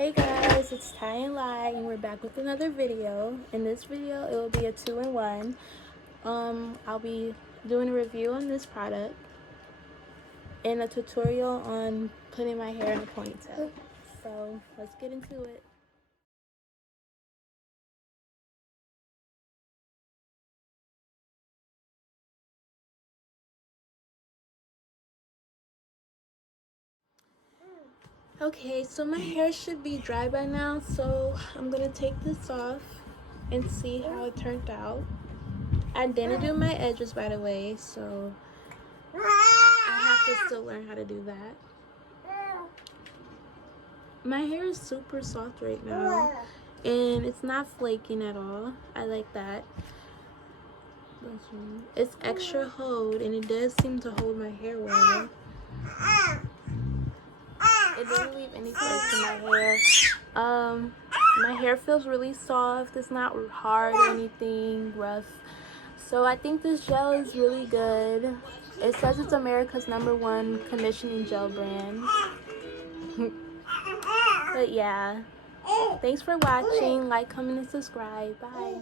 Hey guys, it's Ty and Lai, and we're back with another video. In this video, it will be a 2-in-1. I'll be doing a review on this product and a tutorial on putting my hair in a ponytail. So let's get into it. Okay, so my hair should be dry by now, so I'm gonna take this off and see how it turned out. I didn't do my edges, by the way, so I have to still learn how to do that. My hair is super soft right now, and it's not flaking at all. I like that. It's extra hold, and it does seem to hold my hair well. It didn't leave any flakes in my hair. My hair feels really soft. It's not hard or anything rough. So I think this gel is really good. It says it's America's #1 conditioning gel brand. But yeah, thanks for watching. Like, comment, and subscribe. Bye.